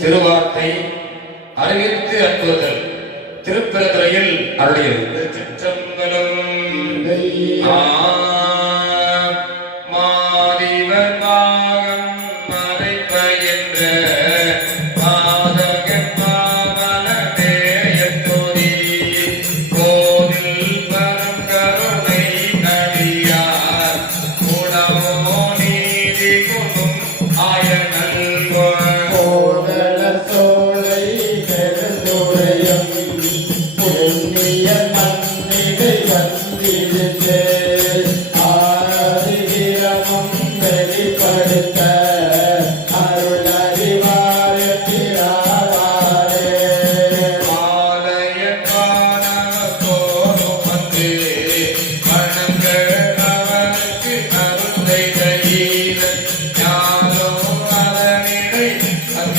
திருவார்த்தை அறிவித்து அற்புதல் திருப்பெருந்துறையில் அருளியது. திருச்சம்பலம்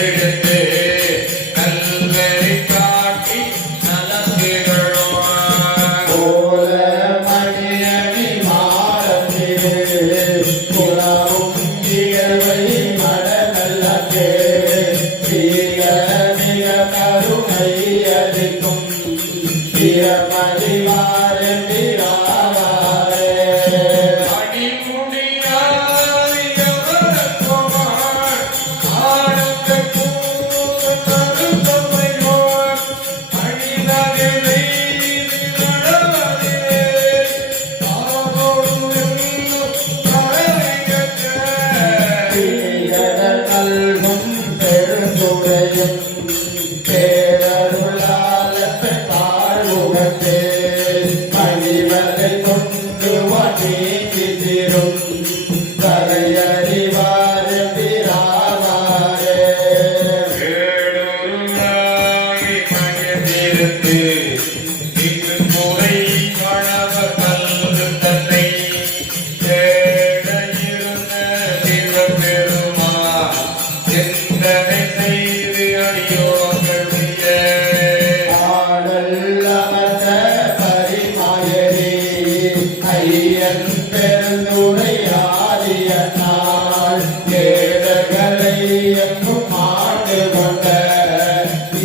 hey, hey, hey.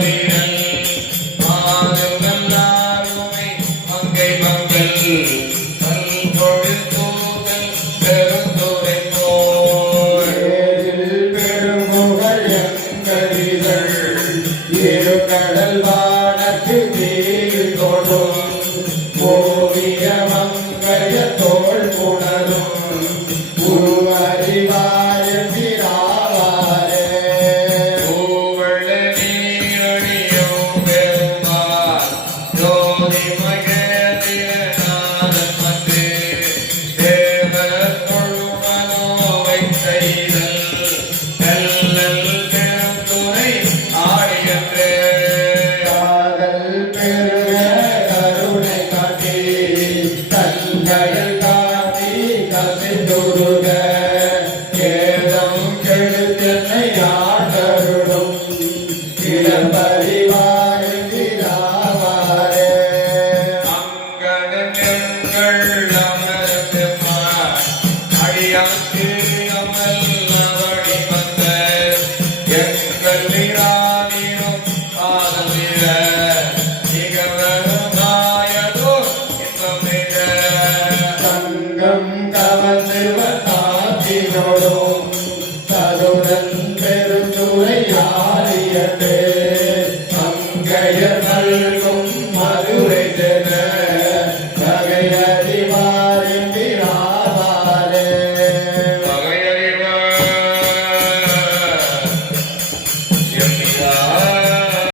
Hare Gangnam